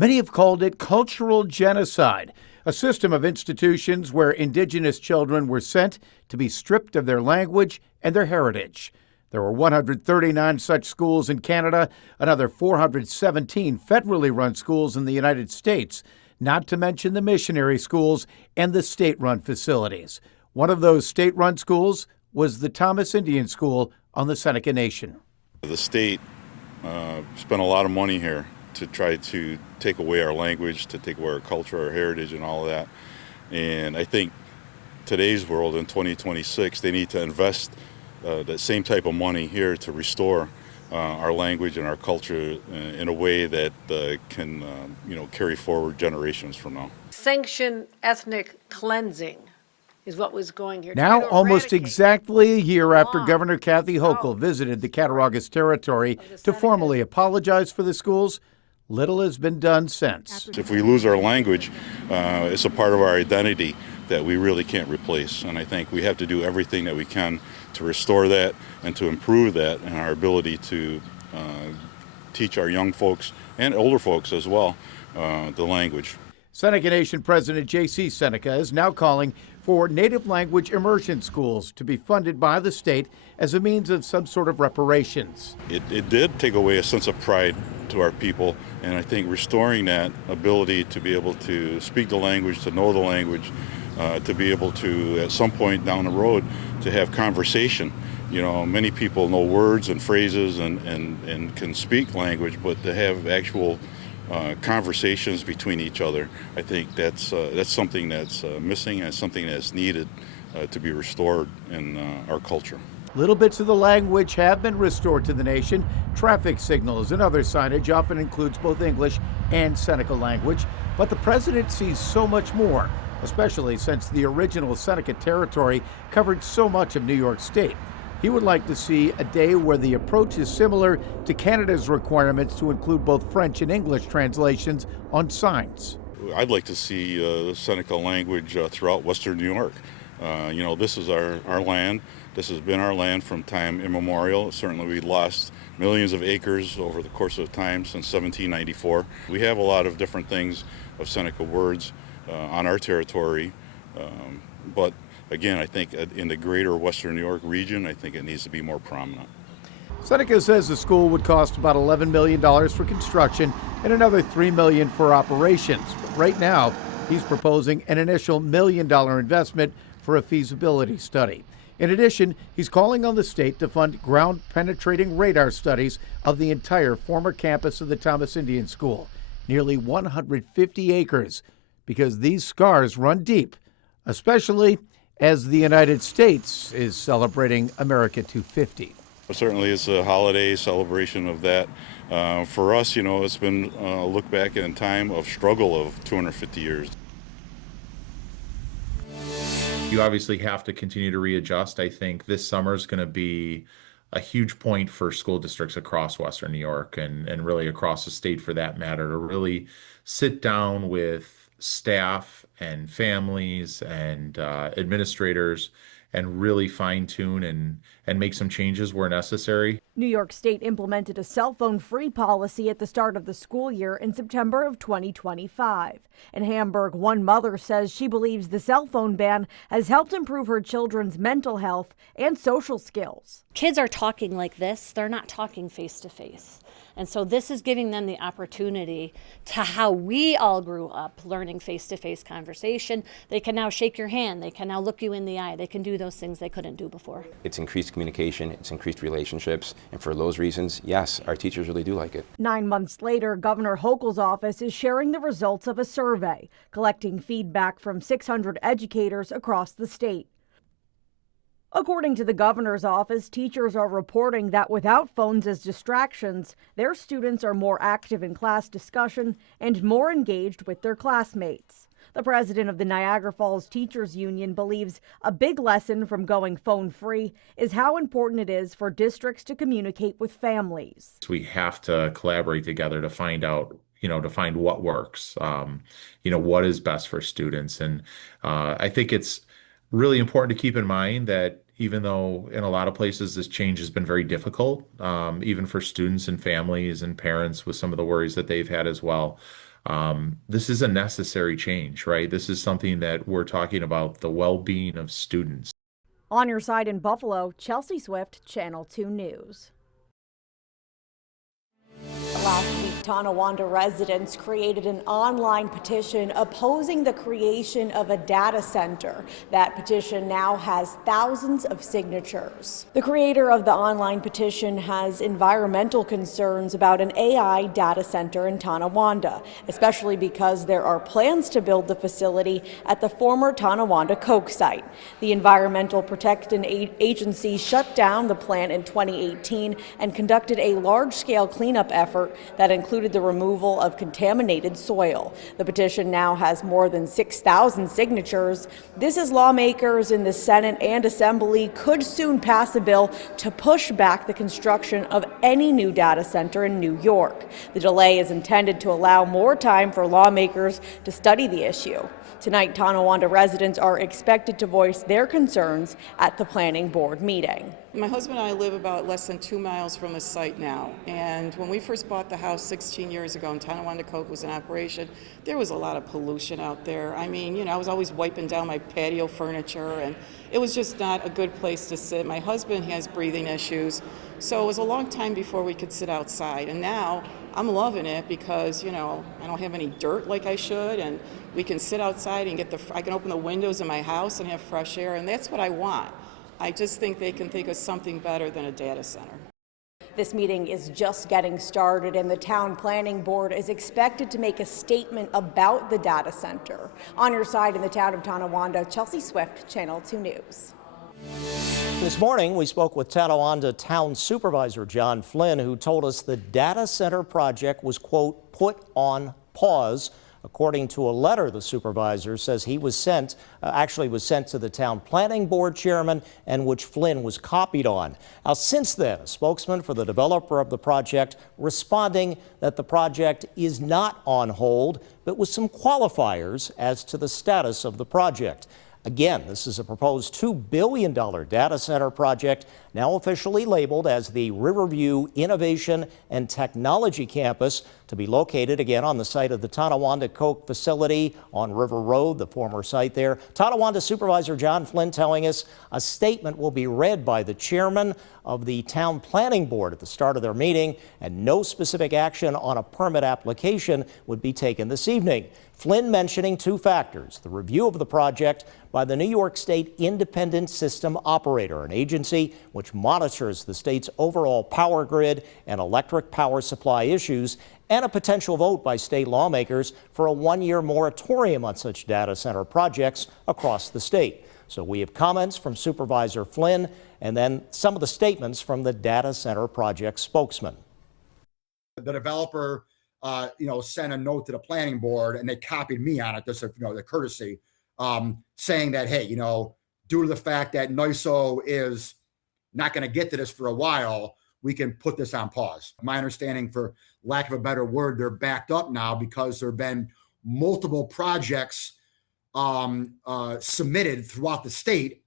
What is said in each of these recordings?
Many have called it cultural genocide, a system of institutions where indigenous children were sent to be stripped of their language and their heritage. There were 139 such schools in Canada, another 417 federally run schools in the United States, not to mention the missionary schools and the state-run facilities. One of those state-run schools was the Thomas Indian School on the Seneca Nation. The state spent a lot of money here to try to take away our language, to take away our culture, our heritage, and all of that. And I think today's world, in 2026, they need to invest that same type of money here to restore our language and our culture in a way that can carry forward generations from now. Sanction ethnic cleansing is what was going here. Now, almost exactly a year after Governor Kathy Hochul visited the Cattaraugus Territory to formally apologize for the schools, little has been done since. If we lose our language, it's a part of our identity that we really can't replace. And I think we have to do everything that we can to restore that and to improve that and our ability to teach our young folks and older folks as well the language. Seneca Nation President J.C. Seneca is now calling for native language immersion schools to be funded by the state as a means of some sort of reparations. It did take away a sense of pride to our people, and I think restoring that ability to be able to speak the language, to know the language, to be able to, at some point down the road, to have conversation. You know, many people know words and phrases and can speak language, but to have actual conversations between each other, I think that's something that's missing and something that's needed to be restored in our culture. Little bits of the language have been restored to the nation. Traffic signals and other signage often includes both English and Seneca language, but the president sees so much more, especially since the original Seneca territory covered so much of New York State. He would like to see a day where the approach is similar to Canada's requirements to include both French and English translations on signs. I'd like to see the Seneca language throughout Western New York. This is our land. This has been our land from time immemorial. Certainly we lost millions of acres over the course of time since 1794. We have a lot of different things of Seneca words on our territory, but again, I think in the greater Western New York region, I think it needs to be more prominent. Seneca says the school would cost about $11 million for construction and another $3 million for operations. But right now, he's proposing an initial $1 million investment for a feasibility study. In addition, he's calling on the state to fund ground-penetrating radar studies of the entire former campus of the Thomas Indian School, nearly 150 acres, because these scars run deep, especially as the United States is celebrating America 250. Certainly it's a holiday celebration of that. For us, it's been a look back in time of struggle of 250 years. You obviously have to continue to readjust. I think this summer is going to be a huge point for school districts across Western New York and really across the state for that matter to really sit down with staff and families and administrators and really fine-tune and make some changes where necessary. New York State implemented a cell phone-free policy at the start of the school year in September of 2025. In Hamburg, one mother says she believes the cell phone ban has helped improve her children's mental health and social skills. Kids are talking like this. They're not talking face-to-face. And so this is giving them the opportunity to how we all grew up learning face-to-face conversation. They can now shake your hand. They can now look you in the eye. They can do those things they couldn't do before. It's increased communication. It's increased relationships. And for those reasons, yes, our teachers really do like it. 9 months later, Governor Hochul's office is sharing the results of a survey, collecting feedback from 600 educators across the state. According to the governor's office, teachers are reporting that without phones as distractions, their students are more active in class discussion and more engaged with their classmates. The president of the Niagara Falls Teachers Union believes a big lesson from going phone-free is how important it is for districts to communicate with families. We have to collaborate together to find out, to find what works, what is best for students. And I think it's really important to keep in mind that even though in a lot of places this change has been very difficult, even for students and families and parents with some of the worries that they've had as well, This is a necessary change, right? This is something that we're talking about the well-being of students. On your side in Buffalo, Chelsea Swift, Channel 2 News. Last week, Tonawanda residents created an online petition opposing the creation of a data center. That petition now has thousands of signatures. The creator of the online petition has environmental concerns about an AI data center in Tonawanda, especially because there are plans to build the facility at the former Tonawanda Coke site. The Environmental Protection Agency shut down the plant in 2018 and conducted a large-scale cleanup effort that included the removal of contaminated soil. The petition now has more than 6,000 signatures. This as lawmakers in the Senate and Assembly could soon pass a bill to push back the construction of any new data center in New York. The delay is intended to allow more time for lawmakers to study the issue. Tonight, Tonawanda residents are expected to voice their concerns at the planning board meeting. My husband and I live about less than 2 miles from the site now, and when we first bought the house 16 years ago and Tonawanda Coke was in operation, there was a lot of pollution out there. I mean, you know, I was always wiping down my patio furniture, and it was just not a good place to sit. My husband has breathing issues, so it was a long time before we could sit outside, and now I'm loving it because, you know, I don't have any dirt like I should, and we can sit outside and I can open the windows in my house and have fresh air, and that's what I want. I just think they can think of something better than a data center. This meeting is just getting started, and the town planning board is expected to make a statement about the data center. On your side in the town of Tonawanda, Chelsea Swift, Channel 2 News. This morning, we spoke with Tonawanda Town Supervisor John Flynn, who told us the data center project was, quote, put on pause. According to a letter, the supervisor says he was sent to the town planning board chairman, and which Flynn was copied on. Now, since then, a spokesman for the developer of the project responding that the project is not on hold, but with some qualifiers as to the status of the project. Again, this is a proposed $2 billion data center project, now officially labeled as the Riverview Innovation and Technology Campus, to be located again on the site of the Tonawanda Coke facility on River Road, the former site there. Tonawanda Supervisor John Flynn telling us a statement will be read by the chairman of the town planning board at the start of their meeting, and no specific action on a permit application would be taken this evening. Flynn mentioning two factors: the review of the project by the New York State Independent System Operator, an agency which monitors the state's overall power grid and electric power supply issues, and a potential vote by state lawmakers for a one-year moratorium on such data center projects across the state. So we have comments from Supervisor Flynn and then some of the statements from the data center project spokesman. The developer sent a note to the planning board, and they copied me on it, just the courtesy, saying that, hey, due to the fact that NYSO is not going to get to this for a while, we can put this on pause. My understanding, for lack of a better word, they're backed up now because there have been multiple projects submitted throughout the state,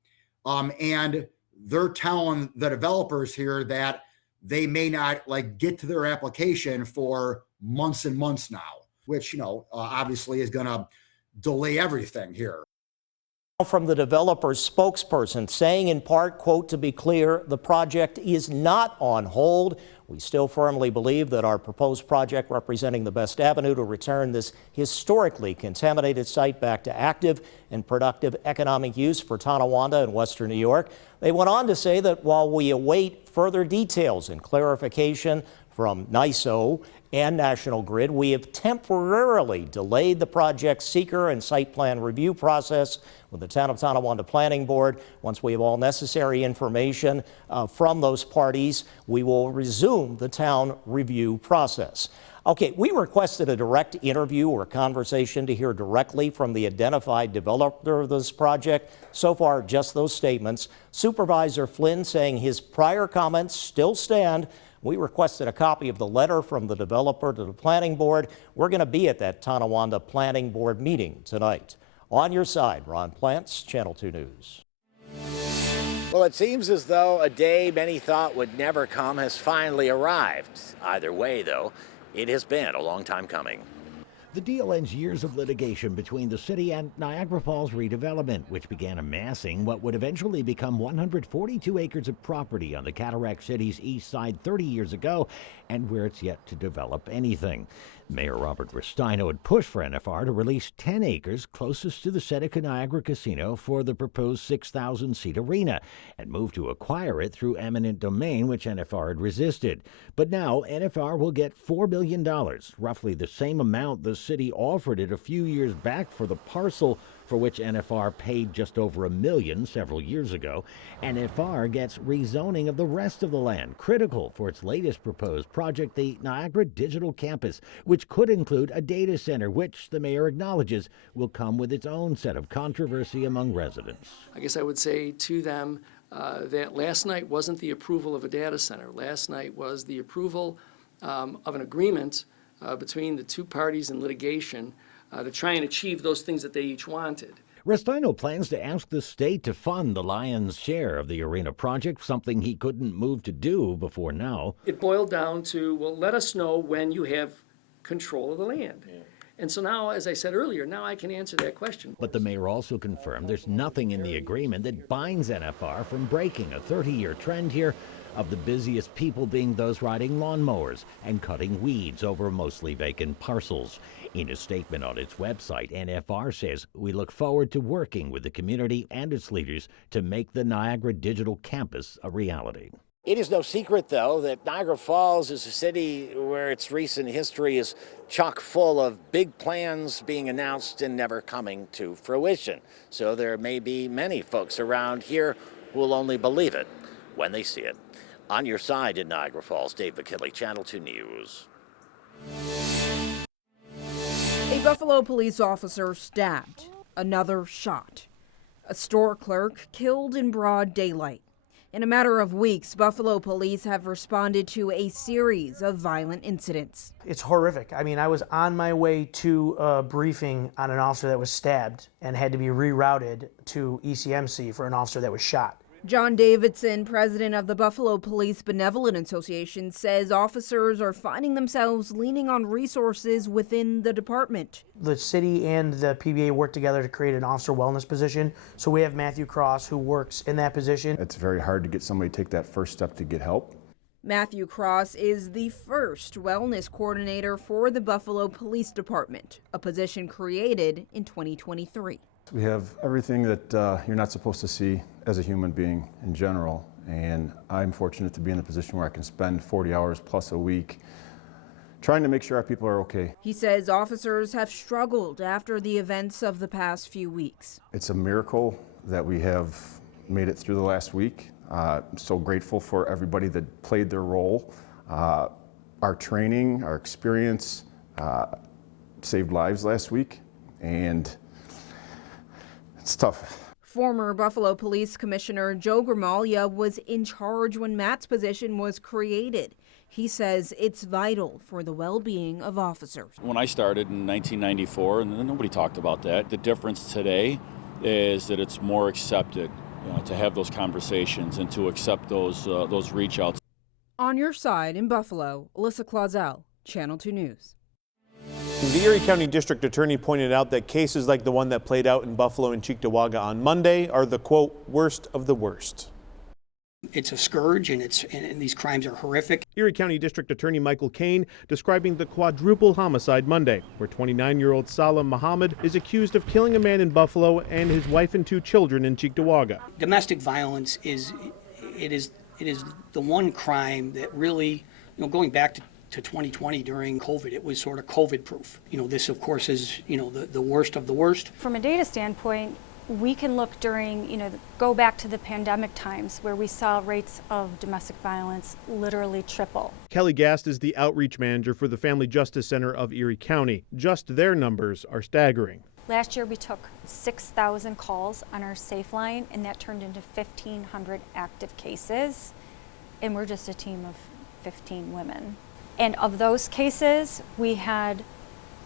and they're telling the developers here that they may not get to their application for months and months now, which obviously is going to delay everything here. From the developer's spokesperson saying in part, quote, to be clear, the project is not on hold. We still firmly believe that our proposed project representing the best avenue to return this historically contaminated site back to active and productive economic use for Tonawanda and Western New York. They went on to say that while we await further details and clarification from NYSO and National Grid, we have temporarily delayed the project's seeker and site plan review process with the Town of Tonawanda Planning Board. Once we have all necessary information from those parties, we will resume the town review process. Okay, we requested a direct interview or conversation to hear directly from the identified developer of this project. So far, just those statements. Supervisor Flynn saying his prior comments still stand. We requested a copy of the letter from the developer to the planning board. We're going to be at that Tonawanda Planning Board meeting tonight. On your side, Ron Plants, Channel 2 News. Well, it seems as though a day many thought would never come has finally arrived. Either way, though, it has been a long time coming. The deal ends years of litigation between the city and Niagara Falls redevelopment, which began amassing what would eventually become 142 acres of property on the Cataract City's east side 30 years ago, and where it's yet to develop anything. Mayor Robert Restaino had pushed for NFR to release 10 acres closest to the Seneca Niagara Casino for the proposed 6,000-seat arena, and moved to acquire it through eminent domain, which NFR had resisted. But now NFR will get $4 million, roughly the same amount the city offered it a few years back for the parcel, for which NFR paid just over $1 million several years ago. NFR gets rezoning of the rest of the land, critical for its latest proposed project, the Niagara Digital Campus, which could include a data center, which the mayor acknowledges will come with its own set of controversy among residents. I guess I would say to them that last night wasn't the approval of a data center. Last night was the approval of an agreement between the two parties in litigation to try and achieve those things that they each wanted. Restaino plans to ask the state to fund the lion's share of the arena project, something he couldn't move to do before now. It boiled down to, well, let us know when you have control of the land. Yeah. And so now, as I said earlier, now I can answer that question. But the mayor also confirmed there's nothing in the agreement that binds NFR from breaking a 30-year trend here of the busiest people being those riding lawnmowers and cutting weeds over mostly vacant parcels. In a statement on its website, NFR says, "We look forward to working with the community and its leaders to make the Niagara Digital Campus a reality." It is no secret, though, that Niagara Falls is a city where its recent history is chock full of big plans being announced and never coming to fruition. So there may be many folks around here who will only believe it when they see it. On your side in Niagara Falls, Dave McKinley, Channel 2 News. A Buffalo police officer stabbed, another shot. A store clerk killed in broad daylight. In a matter of weeks, Buffalo police have responded to a series of violent incidents. It's horrific. I mean, I was on my way to a briefing on an officer that was stabbed and had to be rerouted to ECMC for an officer that was shot. John Davidson, president of the Buffalo Police Benevolent Association, says officers are finding themselves leaning on resources within the department. The city and the PBA work together to create an officer wellness position. So we have Matthew Cross, who works in that position. It's very hard to get somebody to take that first step to get help. Matthew Cross is the first wellness coordinator for the Buffalo Police Department, a position created in 2023. We have everything that you're not supposed to see as a human being in general, and I'm fortunate to be in a position where I can spend 40 hours plus a week trying to make sure our people are okay. He says officers have struggled after the events of the past few weeks. It's a miracle that we have made it through the last week. I'm so grateful for everybody that played their role. Our training, our experience saved lives last week, and it's tough. Former Buffalo Police Commissioner Joe Gramaglia was in charge when Matt's position was created. He says it's vital for the well-being of officers. When I started in 1994, and nobody talked about that, the difference today is that it's more accepted to have those conversations and to accept those reach outs. On your side in Buffalo, Alyssa Clausel, Channel 2 News. The Erie County District Attorney pointed out that cases like the one that played out in Buffalo and Cheektowaga on Monday are the, quote, worst of the worst. It's a scourge, and these crimes are horrific. Erie County District Attorney Michael Kane describing the quadruple homicide Monday, where 29-year-old Salam Muhammad is accused of killing a man in Buffalo and his wife and 2 children in Cheektowaga. Domestic violence is the one crime that really, going back to 2020 during COVID, it was sort of COVID proof. This of course is, the worst of the worst. From a data standpoint, we can look during, go back to the pandemic times where we saw rates of domestic violence literally triple. Kelly Gast is the outreach manager for the Family Justice Center of Erie County. Just their numbers are staggering. Last year we took 6,000 calls on our Safe Line, and that turned into 1,500 active cases, and we're just a team of 15 women. And of those cases, we had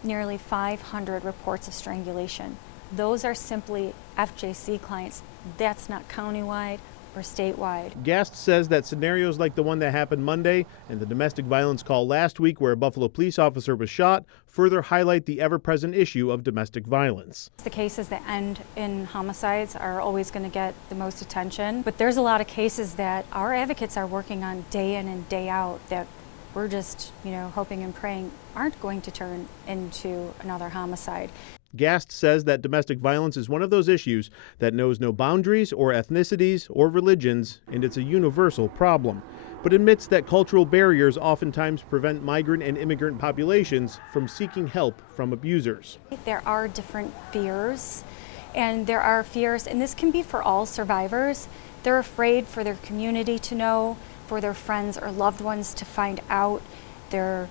nearly 500 reports of strangulation. Those are simply FJC clients. That's not countywide. or statewide. Gast says that scenarios like the one that happened Monday and the domestic violence call last week where a Buffalo police officer was shot further highlight the ever-present issue of domestic violence. The cases that end in homicides are always going to get the most attention, but there's a lot of cases that our advocates are working on day in and day out that we're just, hoping and praying aren't going to turn into another homicide. Gast says that domestic violence is one of those issues that knows no boundaries or ethnicities or religions, and it's a universal problem, but admits that cultural barriers oftentimes prevent migrant and immigrant populations from seeking help from abusers. There are different fears, and this can be for all survivors. They're afraid for their community to know, for their friends or loved ones to find out. They're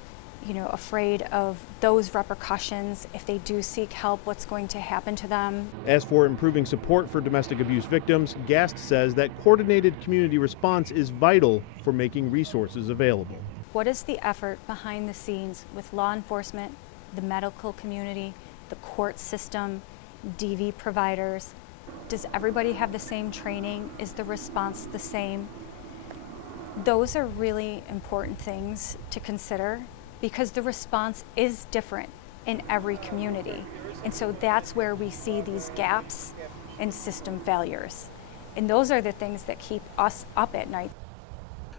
afraid of those repercussions. If they do seek help, what's going to happen to them. As for improving support for domestic abuse victims, Gast says that coordinated community response is vital for making resources available. What is the effort behind the scenes with law enforcement, the medical community, the court system, DV providers? Does everybody have the same training? Is the response the same? Those are really important things to consider, because the response is different in every community. And so that's where we see these gaps and system failures. And those are the things that keep us up at night.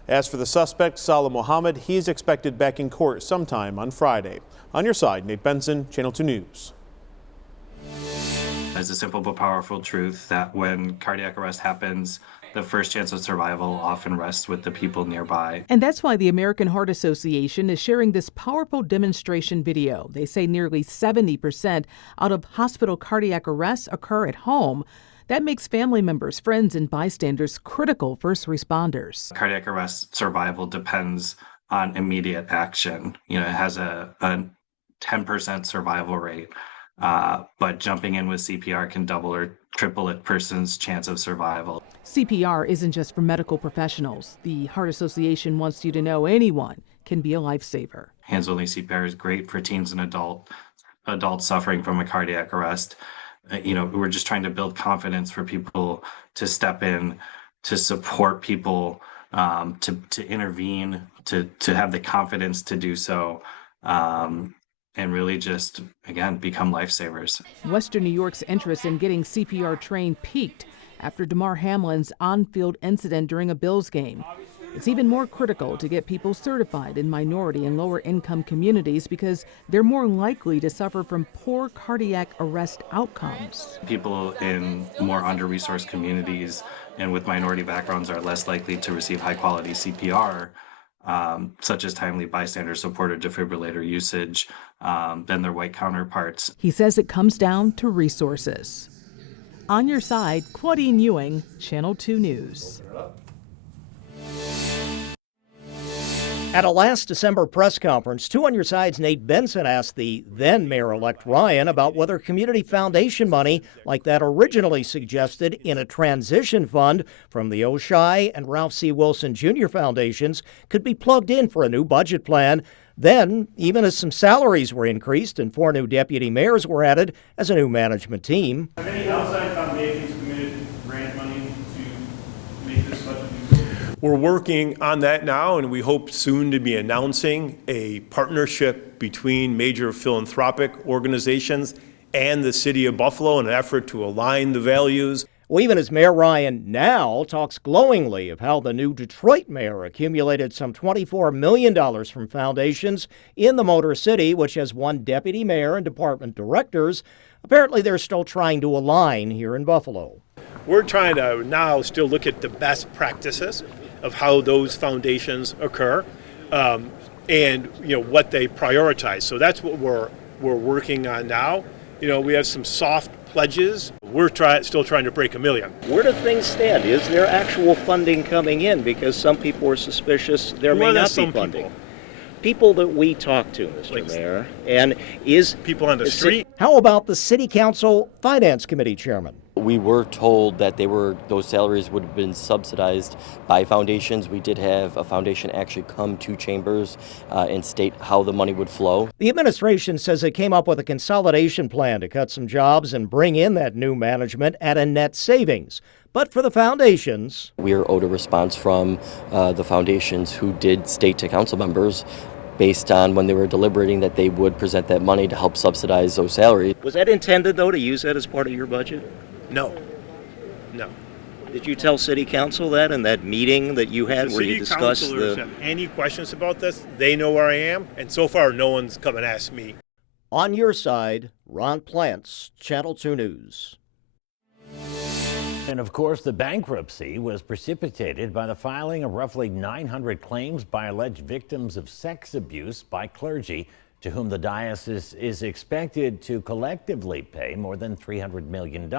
As for the suspect, Salah Mohammed, he is expected back in court sometime on Friday. On your side, Nate Benson, Channel 2 News. It's a simple but powerful truth that when cardiac arrest happens, the first chance of survival often rests with the people nearby. And that's why the American Heart Association is sharing this powerful demonstration video. They say nearly 70% out of hospital cardiac arrests occur at home. That makes family members, friends, and bystanders critical first responders. Cardiac arrest survival depends on immediate action. It has a 10% survival rate. But jumping in with CPR can double or triple a person's chance of survival. CPR isn't just for medical professionals. The Heart Association wants you to know anyone can be a lifesaver. Hands-only CPR is great for teens and adults suffering from a cardiac arrest. We're just trying to build confidence for people to step in, to support people, to intervene, to have the confidence to do so. And really just, again, become lifesavers. Western New York's interest in getting CPR trained peaked after Damar Hamlin's on-field incident during a Bills game. It's even more critical to get people certified in minority and lower-income communities because they're more likely to suffer from poor cardiac arrest outcomes. People in more under-resourced communities and with minority backgrounds are less likely to receive high-quality CPR, such as timely bystander support or defibrillator usage, than their white counterparts. He says it comes down to resources. On your side, Claudine Ewing, Channel 2 News. At a last December press conference, 2 on Your Side's Nate Benson asked the then Mayor-elect Ryan about whether community foundation money, like that originally suggested in a transition fund from the Oshai and Ralph C. Wilson Jr. foundations, could be plugged in for a new budget plan. Then, even as some salaries were increased and 4 new deputy mayors were added as a new management team. Have any outside foundations committed grant money to make this budget useful? We're working on that now, and we hope soon to be announcing a partnership between major philanthropic organizations and the city of Buffalo in an effort to align the values. Well, even as Mayor Ryan now talks glowingly of how the new Detroit mayor accumulated some $24 million from foundations in the Motor City, which has 1 deputy mayor and department directors. Apparently, they're still trying to align here in Buffalo. We're trying to now still look at the best practices of how those foundations occur, and what they prioritize. So that's what we're working on now. We have some soft pledges. We're still trying to break $1 million. Where do things stand? Is there actual funding coming in? Because some people are suspicious there may not be funding. People that we talk to, Mr. Mayor, and is people on the street. How about the City Council Finance Committee Chairman? We were told that those salaries would have been subsidized by foundations. We did have a foundation actually come to chambers and state how the money would flow. The administration says it came up with a consolidation plan to cut some jobs and bring in that new management at a net savings. But for the foundations, we are owed a response from the foundations who did state to council members based on when they were deliberating that they would present that money to help subsidize those salaries. Was that intended, though, to use that as part of your budget? No. Did you tell City Council that in that meeting that you had where you discussed City councilors have any questions about this, they know where I am, and so far no one's come and asked me. On your side, Ron Plants, Channel 2 News. And of course, the bankruptcy was precipitated by the filing of roughly 900 claims by alleged victims of sex abuse by clergy, to whom the diocese is expected to collectively pay more than $300 million.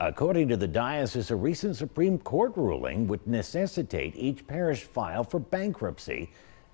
According to the diocese, a recent Supreme Court ruling would necessitate each parish file for bankruptcy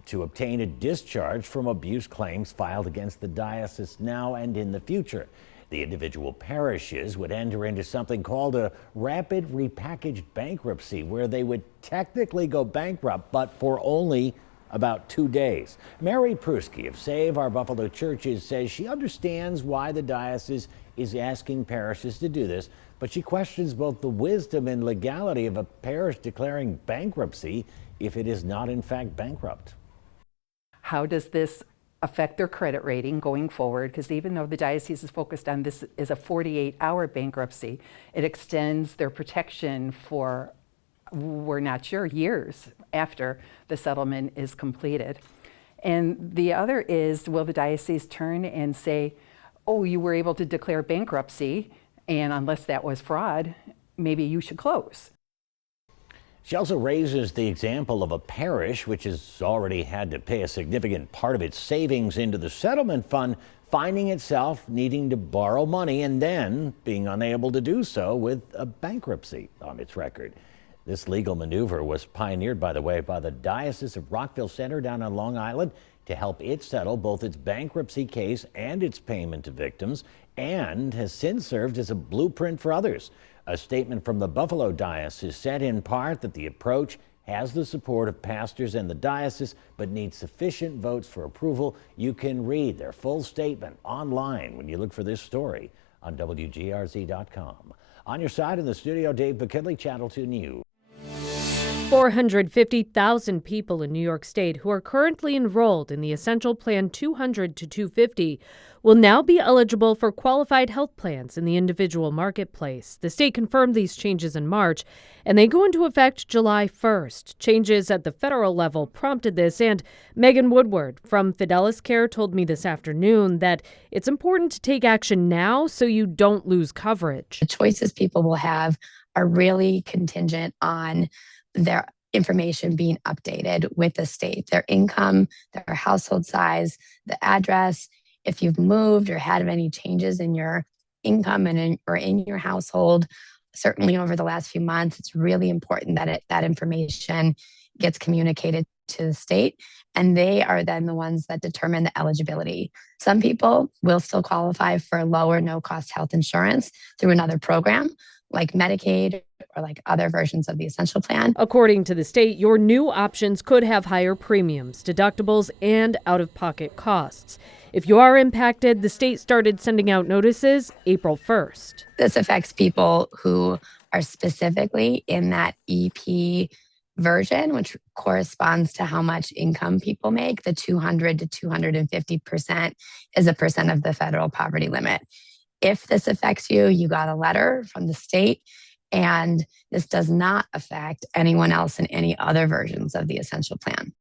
to obtain a discharge from abuse claims filed against the diocese now and in the future. The individual parishes would enter into something called a rapid repackaged bankruptcy, where they would technically go bankrupt, but for only about 2 days. Mary Pruski of Save Our Buffalo Churches says she understands why the diocese is asking parishes to do this, but she questions both the wisdom and legality of a parish declaring bankruptcy if it is not in fact bankrupt. How does this affect their credit rating going forward? Because even though the diocese is focused on this as a 48-hour bankruptcy, it extends their protection for, we're not sure, years after the settlement is completed. And the other is, will the diocese turn and say, oh, you were able to declare bankruptcy, and unless that was fraud, maybe you should close. She also raises the example of a parish which has already had to pay a significant part of its savings into the settlement fund, finding itself needing to borrow money and then being unable to do so with a bankruptcy on its record. This legal maneuver was pioneered, by the way, by the Diocese of Rockville Center down on Long Island to help it settle both its bankruptcy case and its payment to victims, and has since served as a blueprint for others. A statement from the Buffalo Diocese said in part that the approach has the support of pastors and the diocese, but needs sufficient votes for approval. You can read their full statement online when you look for this story on WGRZ.com. On your side in the studio, Dave McKinley, Channel 2 News. 450,000 people in New York State who are currently enrolled in the Essential Plan 200 to 250 will now be eligible for qualified health plans in the individual marketplace. The state confirmed these changes in March, and they go into effect July 1st. Changes at the federal level prompted this, and Megan Woodward from Fidelis Care told me this afternoon that it's important to take action now so you don't lose coverage. The choices people will have are really contingent on their information being updated with the state, their income, their household size, the address. If you've moved or had any changes in your income or in your household, certainly over the last few months, it's really important that that information gets communicated to the state, and they are then the ones that determine the eligibility. Some people will still qualify for low or no cost health insurance through another program, like Medicaid or like other versions of the Essential Plan. According to the state, your new options could have higher premiums, deductibles, and out-of-pocket costs. If you are impacted, the state started sending out notices April 1st. This affects people who are specifically in that EP version, which corresponds to how much income people make. The 200 to 250% is a percent of the federal poverty limit. If this affects you, you got a letter from the state, and this does not affect anyone else in any other versions of the Essential Plan.